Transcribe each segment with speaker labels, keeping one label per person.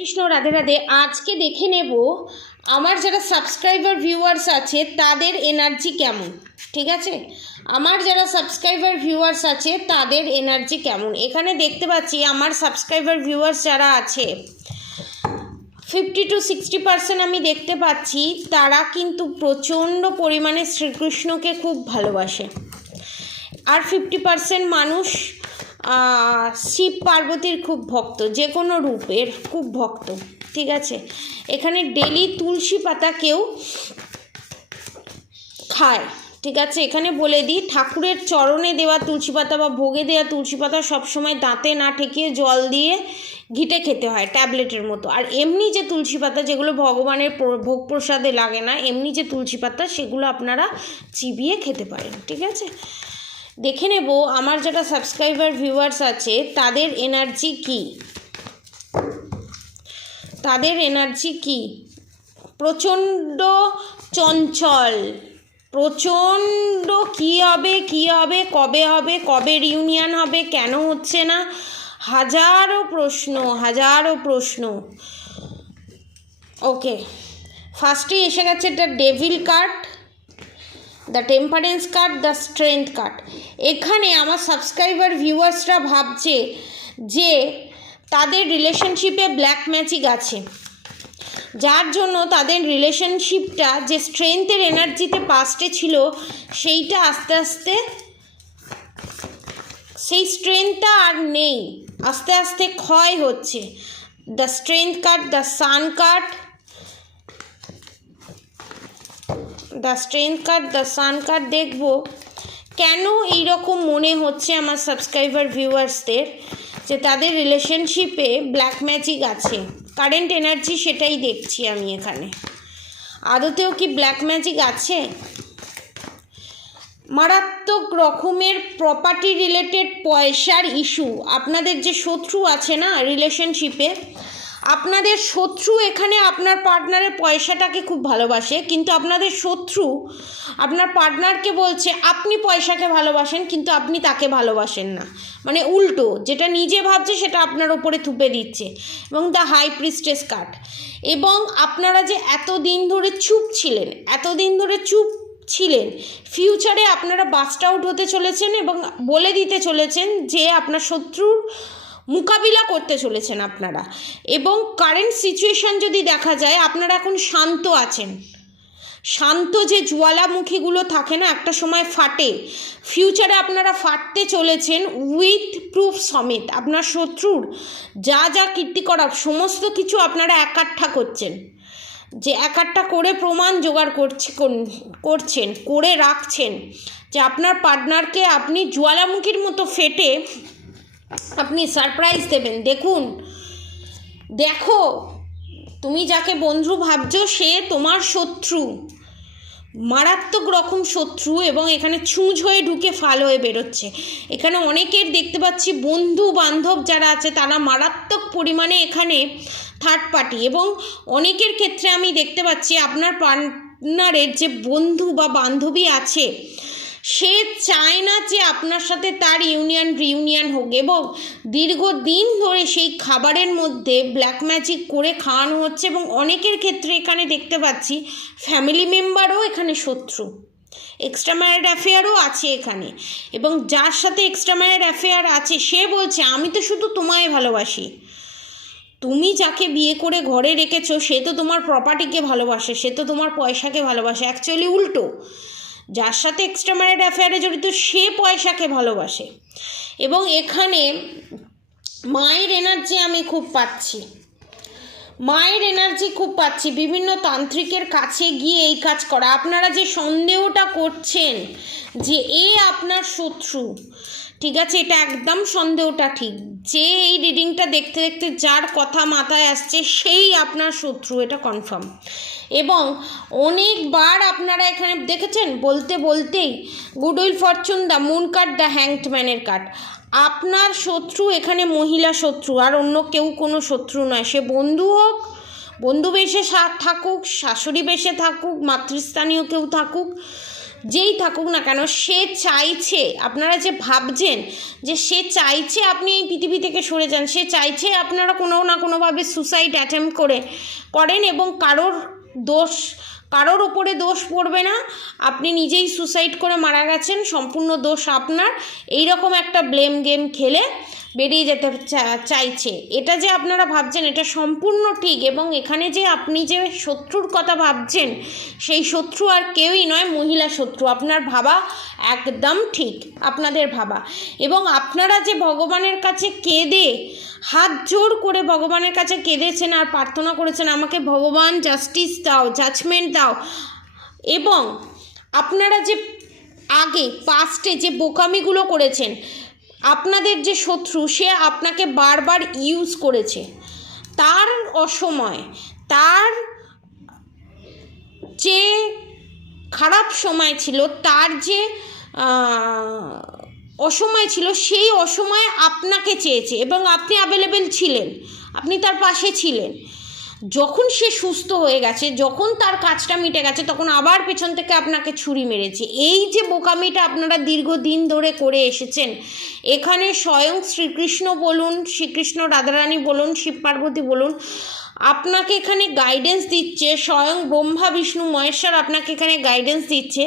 Speaker 1: কৃষ্ণ রাধে রাধে আজকে দেখে নেব আমার যারা সাবস্ক্রাইবার ভিউয়ার্স আছে তাদের এনার্জি কেমন ঠিক আছে আমার যারা সাবস্ক্রাইবার ভিউয়ার্স আছে তাদের এনার্জি কেমন এখানে দেখতে পাচ্ছি আমার সাবস্ক্রাইবার ভিউয়ার্স যারা আছে ফিফটি টু সিক্সটি পার্সেন্ট আমি দেখতে পাচ্ছি তারা কিন্তু প্রচণ্ড পরিমাণে শ্রীকৃষ্ণকে খুব ভালোবাসে আর ফিফটি পার্সেন্ট মানুষ শিব পার্বতীর খুব ভক্ত যে কোনো রূপের খুব ভক্ত ঠিক আছে এখানে ডেলি তুলসী পাতা কেউ খায় ঠিক আছে এখানে বলে দিই ঠাকুরের চরণে দেওয়া তুলসী পাতা বা ভোগে দেওয়া তুলসী পাতা সবসময় দাঁতে না ঠেকিয়ে জল দিয়ে ঘিটে খেতে হয় ট্যাবলেটের মতো আর এমনি যে তুলসী পাতা যেগুলো ভগবানের ভোগ প্রসাদে লাগে না এমনি যে তুলসী পাতা সেগুলো আপনারা চিবিয়ে খেতে পারেন ঠিক আছে দেখে নেব আমার যারা সাবস্ক্রাইবার ভিউয়ার্স আছে তাদের এনার্জি কি তাদের এনার্জি কি প্রচণ্ড চঞ্চল প্রচণ্ড কি হবে কি হবে কবে হবে কবে রিউনিয়ন হবে কেন হচ্ছে না হাজারো প্রশ্ন হাজারো প্রশ্ন ওকে ফার্স্টেই এসে গেছে এটা devil card the temperance cut the strength cut এখানে আমার সাবস্ক্রাইবার ভিউয়ার্সরা ভাবছে যে তাদের রিলেশনশিপে ব্ল্যাক ম্যাজিক আছে যার জন্য তাদের রিলেশনশিপটা যে স্ট্রেংথের এনার্জিতে পাস্টে ছিল সেইটা আস্তে আস্তে সেই স্ট্রেংথটা আর নেই আস্তে আস্তে ক্ষয় হচ্ছে the strength cut the sun cut the strength card the sun card দেখব কেন এইরকম মনে হচ্ছে আমার সাবস্ক্রাইবার ভিউয়ার্সদের যে তাদের রিলেশনশিপে ব্ল্যাক ম্যাজিক আছে কারেন্ট এনার্জি সেটাই দেখছি আমি এখানে আদতেও কি ব্ল্যাক ম্যাজিক আছে মারাত্মক রকমের প্রপার্টি রিলেটেড পয়সার ইস্যু আপনাদের যে শত্রু আছে না রিলেশনশিপে আপনাদের শত্রু এখানে আপনার পার্টনারের পয়সাটাকে খুব ভালোবাসে কিন্তু আপনাদের শত্রু আপনার পার্টনারকে বলছে আপনি পয়সাকে ভালোবাসেন কিন্তু আপনি তাকে ভালোবাসেন না মানে উল্টো যেটা নিজে ভাবছে সেটা আপনার ওপরে থুপে দিচ্ছে এবং দ্য হাই প্রিস্টেস কাট এবং আপনারা যে এতদিন ধরে চুপ ছিলেন এতদিন ধরে চুপ ছিলেন ফিউচারে আপনারা বাস্ট আউট হতে চলেছেন এবং বলে দিতে চলেছেন যে আপনার শত্রুর মোকাবিলা করতে চলেছেন আপনারা এবং কারেন্ট সিচুয়েশান যদি দেখা যায় আপনারা এখন শান্ত আছেন শান্ত যে জ্বালামুখীগুলো থাকে না একটা সময় ফাটে ফিউচারে আপনারা ফাটতে চলেছেন উইথ প্রুফ সমেত আপনার শত্রুর যা যা কীর্তিকরাপ সমস্ত কিছু আপনারা একাঠা করছেন যে একাঠা করে প্রমাণ জোগাড় করছে করছেন করে রাখছেন যে আপনার পার্টনারকে আপনি জ্বালামুখীর মতো ফেটে আপনি সারপ্রাইজ দেবেন দেখুন দেখো তুমি যাকে বন্ধু ভাবছো সে তোমার শত্রু মারাত্মক রকম শত্রু এবং এখানে ছুঁচ হয়ে ঢুকে ফাল হয়ে বেরোচ্ছে এখানে অনেকের দেখতে পাচ্ছি বন্ধু বান্ধব যারা আছে তারা মারাত্মক পরিমাণে এখানে থার্ড পার্টি এবং অনেকের ক্ষেত্রে আমি দেখতে পাচ্ছি আপনার পার্টনারের যে বন্ধু বা বান্ধবী আছে সে চায় না যে আপনার সাথে তার ইউনিয়ন রিউনিয়ন হোক এবং দীর্ঘদিন ধরে সেই খাবারের মধ্যে ব্ল্যাক ম্যাজিক করে খাওয়ানো হচ্ছে এবং অনেকের ক্ষেত্রে এখানে দেখতে পাচ্ছি ফ্যামিলি মেম্বারও এখানে শত্রু এক্সট্রা ম্যারিড অ্যাফেয়ারও আছে এখানে এবং যার সাথে এক্সট্রা ম্যারিড অ্যাফেয়ার আছে সে বলছে আমি তো শুধু তোমায় ভালোবাসি তুমি যাকে বিয়ে করে ঘরে রেখেছো সে তো তোমার প্রপার্টিকে ভালোবাসে সে তো তোমার পয়সাকে ভালোবাসে অ্যাকচুয়ালি উল্টো যার সাথে এক্সট্রা ম্যারিড অ্যাফেয়ারে জড়িত সে পয়সাকে ভালোবাসে এবং এখানে মায়ের এনার্জি আমি খুব পাচ্ছি মায়ের এনার্জি খুব পাচ্ছি বিভিন্ন তান্ত্রিকের কাছে গিয়ে এই কাজ করা আপনারা যে সন্দেহটা করছেন যে এ আপনার শত্রু ঠিক আছে এটা একদম সন্দেহটা ঠিক যে এই রিডিংটা দেখতে দেখতে যার কথা মাথায় আসছে সেই আপনার শত্রু এটা কনফার্ম এবং অনেকবার আপনারা এখানে দেখেছেন বলতে বলতেই good wheel fortune the moon card the hanged ম্যানের কার্ড আপনার শত্রু এখানে মহিলা শত্রু আর অন্য কেউ কোনো শত্রু নয় সে বন্ধু হোক বন্ধু বেশে থাকুক শাশুড়ি বেশে থাকুক মাতৃস্থানীয় কেউ থাকুক যেই থাকুক না কেন সে চাইছে আপনারা যে ভাবছেন যে সে চাইছে আপনি এই পৃথিবী থেকে সরে যান সে চাইছে আপনারা কোনো না কোনোভাবে সুসাইড অ্যাটেম্প করে করেন এবং কারোর দোষ কারোর ওপরে দোষ পড়বে না আপনি নিজেই সুসাইড করে মারা গেছেন সম্পূর্ণ দোষ আপনার এই রকম একটা ব্লেম গেম খেলে বেরিয়ে যেতে চাইছে এটা যে আপনারা ভাবছেন এটা সম্পূর্ণ ঠিক এবং এখানে যে আপনি যে শত্রুর কথা ভাবছেন সেই শত্রু আর কেউই নয় মহিলা শত্রু আপনার ভাবা একদম ঠিক আপনাদের ভাবা এবং আপনারা যে ভগবানের কাছে কেঁদে হাত জোর করে ভগবানের কাছে কেঁদেছেন আর প্রার্থনা করেছেন আমাকে ভগবান জাস্টিস দাও জাজমেন্ট দাও এবং আপনারা যে আগে পাস্টে যে বোকামিগুলো করেছেন আপনাদের যে শত্রু সে আপনাকে বারবার ইউজ করেছে তার অসময় তার যে খারাপ সময় ছিল তার যে অসময় ছিল সেই অসময়ে আপনাকে চেয়েছে এবং আপনি অ্যাভেলেবেল ছিলেন আপনি তার পাশে ছিলেন যখন সে সুস্থ হয়ে গেছে যখন তার কাজটা মিটে গেছে তখন আবার পেছন থেকে আপনাকে ছুরি মেরেছে এই যে বোকামিটা আপনারা দীর্ঘদিন ধরে করে এসেছেন এখানে স্বয়ং শ্রীকৃষ্ণ বলুন শ্রীকৃষ্ণ রাধারানী বলুন শিব পার্বতী বলুন আপনাকে এখানে গাইডেন্স দিচ্ছে স্বয়ং ব্রহ্মা বিষ্ণু মহেশ্বর আপনাকে এখানে গাইডেন্স দিচ্ছে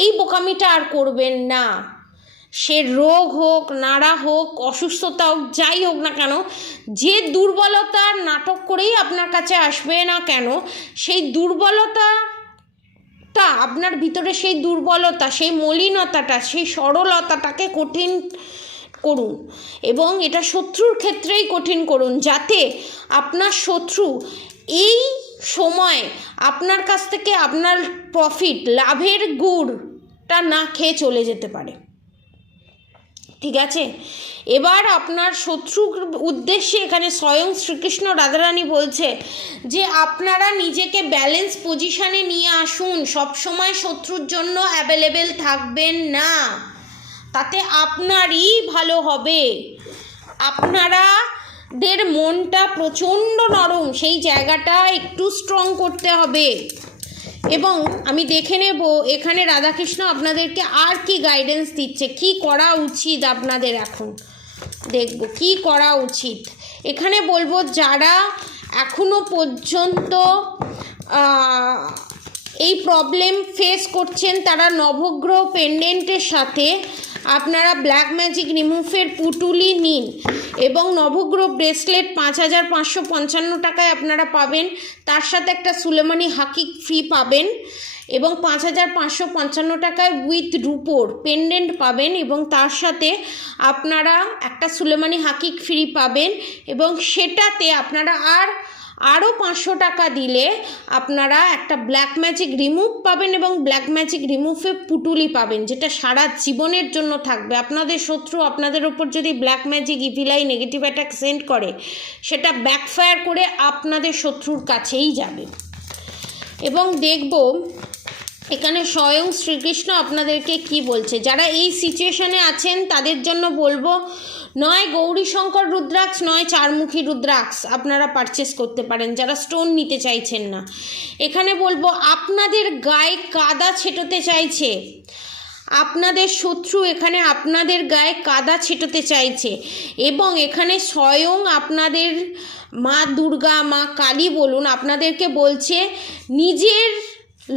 Speaker 1: এই বোকামিটা আর করবেন না সে রোগ হোক নাড়া হোক অসুস্থতা হোক যাই হোক না কেন যে দুর্বলতার নাটক করেই আপনার কাছে আসবে না কেন সেই দুর্বলতা তা আপনার ভিতরে সেই দুর্বলতা সেই মলিনতাটা সেই সরলতাটাকে কঠিন করুন এবং এটা শত্রুর ক্ষেত্রেই কঠিন করুন যাতে আপনার শত্রু এই সময় আপনার কাছ থেকে আপনার প্রফিট লাভের গুড়টা না খেয়ে চলে যেতে পারে ঠিক আছে এবার আপনার শত্রুর উদ্দেশ্যে এখানে স্বয়ং শ্রীকৃষ্ণ রাধারানী বলছে যে আপনারা নিজেকে ব্যালেন্স পজিশানে নিয়ে আসুন সবসময় শত্রুর জন্য অ্যাভেলেবেল থাকবেন না তাতে আপনারই ভালো হবে আপনারা দের মনটা প্রচণ্ড নরম সেই জায়গাটা একটু স্ট্রং করতে হবে এবং আমি দেখে নেব এখানে রাধাকৃষ্ণ আপনাদেরকে আর কি গাইডেন্স দিচ্ছে কি করা উচিত আপনাদের এখন দেখব কি করা উচিত এখানে বলবো যারা এখনো পর্যন্ত এই প্রবলেম ফেস করছেন তারা নবগ্রহ পেন্ডেন্টের সাথে আপনারা ব্ল্যাক ম্যাজিক রিমুভের পুটুলি নিন এবং নবগ্রহ ব্রেসলেট পাঁচ হাজার পাঁচশো পঞ্চান্ন টাকায় আপনারা পাবেন তার সাথে একটা সুলেমানি হাকিক ফ্রি পাবেন এবং পাঁচ হাজার পাঁচশো পঞ্চান্ন টাকায় উইথ রুপোর পেন্ডেন্ট পাবেন এবং তার সাথে আপনারা একটা সুলেমানি হাকিক ফ্রি পাবেন এবং সেটাতে আপনারা আর আরও পাঁচশো টাকা দিলে আপনারা একটা ব্ল্যাক ম্যাজিক রিমুভ পাবেন এবং ব্ল্যাক ম্যাজিক রিমুভে পুটুলি পাবেন যেটা সারা জীবনের জন্য থাকবে আপনাদের শত্রু আপনাদের ওপর যদি black magic evil eye negative attack send করে সেটা ব্যাকফায়ার করে আপনাদের শত্রুর কাছেই যাবে এবং দেখব এখানে স্বয়ং শ্রীকৃষ্ণ আপনাদেরকে কি বলছে যারা এই সিচুয়েশনে আছেন তাদের জন্য বলবো নয় গৌরীশঙ্কর রুদ্রাক্ষ নয় চারমুখী রুদ্রাক্ষ আপনারা পারচেস করতে পারেন যারা স্টোন নিতে চাইছেন না এখানে বলবো আপনাদের গায়ে কাদা ছেটোতে চাইছে আপনাদের শত্রু এখানে আপনাদের গায়ে কাদা ছেটোতে চাইছে এবং এখানে স্বয়ং আপনাদের মা দুর্গা মা কালী বলুন আপনাদেরকে বলছে নিজের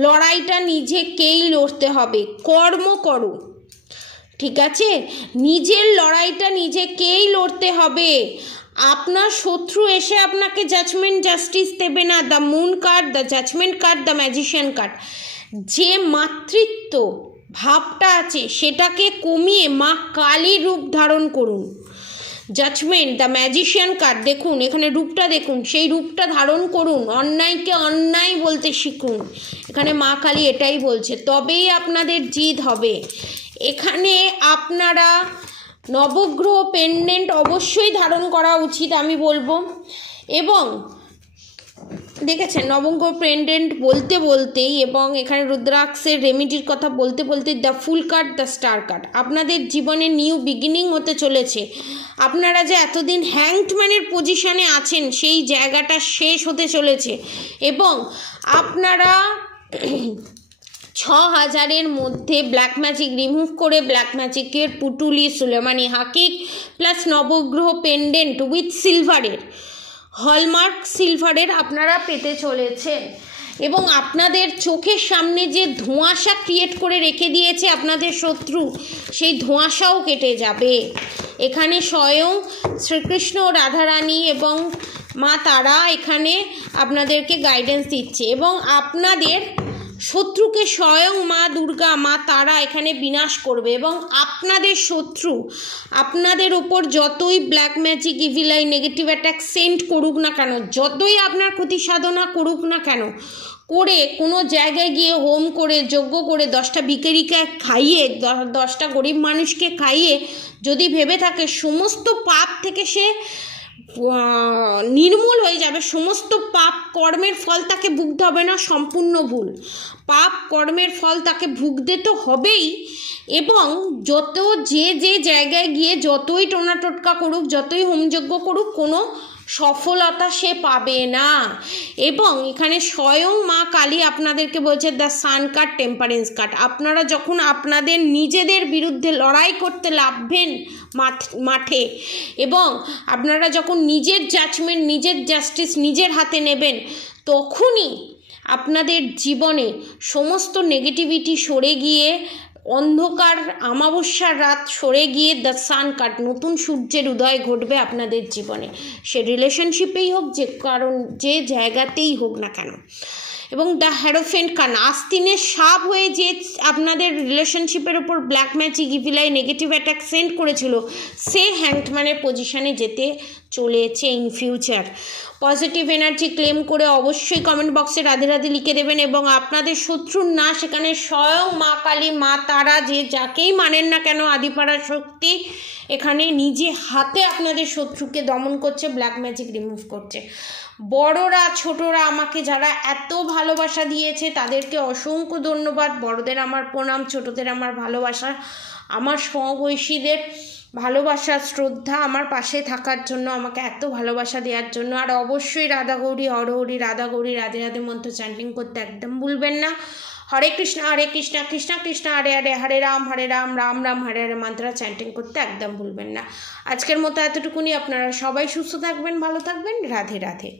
Speaker 1: লড়াইটা নিজেকেই লড়তে হবে কর্ম করো ঠিক আছে নিজের লড়াইটা নিজেকেই লড়তে হবে আপনার শত্রু এসে আপনাকে জাজমেন্ট জাস্টিস দেবে না the moon card the judgement card the magician card যে মাতৃত্ব ভাবটা আছে সেটাকে কমিয়ে মা কালী রূপ ধারণ করুন জাজমেন্ট দ্য ম্যাজিশিয়ান কার্ড দেখুন এখানে রূপটা দেখুন সেই রূপটা ধারণ করুন অন্যায়কে অন্যায় বলতে শিখুন এখানে মা কালী এটাই বলছে তবেই আপনাদের জিদ হবে এখানে আপনারা নবগ্রহ পেন্ডেন্ট অবশ্যই ধারণ করা উচিত আমি বলবো এবং দেখেছেন নবঙ্গ পেন্ডেন্ট বলতে বলতেই এবং এখানে রুদ্রাক্ষের রেমিডির কথা বলতে বলতে the fool cut the star cut আপনাদের জীবনে নিউ বিগিনিং হতে চলেছে আপনারা যে এতদিন হ্যাংটম্যানের পজিশনে আছেন সেই জায়গাটা শেষ হতে চলেছে এবং আপনারা ছ হাজারের মধ্যে ব্ল্যাক ম্যাজিক রিমুভ করে ব্ল্যাক ম্যাজিকের পুটুলি সুলেমানি হাকিক প্লাস নবগ্রহ পেন্ডেন্ট উইথ সিলভারের হলমার্ক সিলভারের আপনারা পেতে চলেছেন এবং আপনাদের চোখের সামনে যে ধোঁয়াশা ক্রিয়েট করে রেখে দিয়েছে আপনাদের শত্রু সেই ধোঁয়াশাও কেটে যাবে এখানে স্বয়ং শ্রীকৃষ্ণ রাধারানী এবং মা তারা এখানে আপনাদেরকে গাইডেন্স দিচ্ছে এবং আপনাদের শত্রুকে স্বয়ং মা দুর্গা মা তারা এখানে বিনাশ করবে এবং আপনাদের শত্রু আপনাদের ওপর যতই black magic evil eye negative attack send করুক না কেন যতই আপনার ক্ষতি সাধনা করুক না কেন করে কোনো জায়গায় গিয়ে হোম করে যজ্ঞ করে দশটা বিকেরিকে খাইয়ে দশটা গরিব মানুষকে খাইয়ে যদি ভেবে থাকে সমস্ত পাপ থেকে সে নির্মূল হয়ে যাবে সমস্ত পাপ কর্মের ফল তাকে ভুগতে হবে না সম্পূর্ণ ভুল পাপ কর্মের ফল তাকে ভুগতে তো হবেই এবং যত যে যে জায়গায় গিয়ে যতই টোনা টোটকা করুক যতই হোমযজ্ঞ করুক কোনো সফলতা সে পাবে না এবং এখানে স্বয়ং মা কালী আপনাদেরকে বলছে দ্য সান কাট টেম্পারেন্স কাট আপনারা যখন আপনাদের নিজেদের বিরুদ্ধে লড়াই করতে লাভবেন মাঠে এবং আপনারা যখন নিজের জাজমেন্ট নিজের জাস্টিস নিজের হাতে নেবেন তখনই আপনাদের জীবনে সমস্ত নেগেটিভিটি সরে গিয়ে অন্ধকার আমাবস্যার রাত সরে গিয়ে দ্য সান কাট নতুন সূর্যের উদয় ঘটবে আপনাদের জীবনে সে রিলেশনশিপেই হোক যে কারণ যে জায়গাতেই হোক না কেন এবং দ্য হ্যারোফেন্ট কান আস্তিনের সাপ হয়ে যে আপনাদের রিলেশনশিপের ওপর black magic evil eye negative attack send করেছিল সে হ্যাংটম্যানের পজিশানে যেতে চলেছে in future positive energy claim করে অবশ্যই কমেন্ট বক্সে রাধে রাধে লিখে দেবেন এবং আপনাদের শত্রুর না সেখানে স্বয়ং মা কালী মা তারা যে যাকেই মানেন না কেন আদিপাড়া শক্তি এখানে নিজে হাতে আপনাদের শত্রুকে দমন করছে ব্ল্যাক ম্যাজিক রিমুভ করছে বড়রা ছোটরা আমাকে যারা এত ভালোবাসা দিয়েছে তাদেরকে অসংখ্য ধন্যবাদ বড়দের আমার প্রণাম ছোটদের আমার ভালোবাসা আমার সমবয়সীদের ভালোবাসা শ্রদ্ধা আমার পাশে থাকার জন্য আমাকে এত ভালোবাসা দেওয়ার জন্য আর অবশ্যই রাধা গৌরী হরি রাধা গৌরী রাধে রাধে মন্ত্র চ্যান্টিং করতে একদম ভুলবেন না হরে কৃষ্ণ হরে কৃষ্ণ কৃষ্ণ কৃষ্ণ হরে হরে হরে রাম হরে রাম রাম রাম হরে হরে মন্ত্রা চ্যান্টিং করতে একদম ভুলবেন না আজকের মতো এতটুকুনি আপনারা সবাই সুস্থ থাকবেন ভালো থাকবেন রাধে রাধে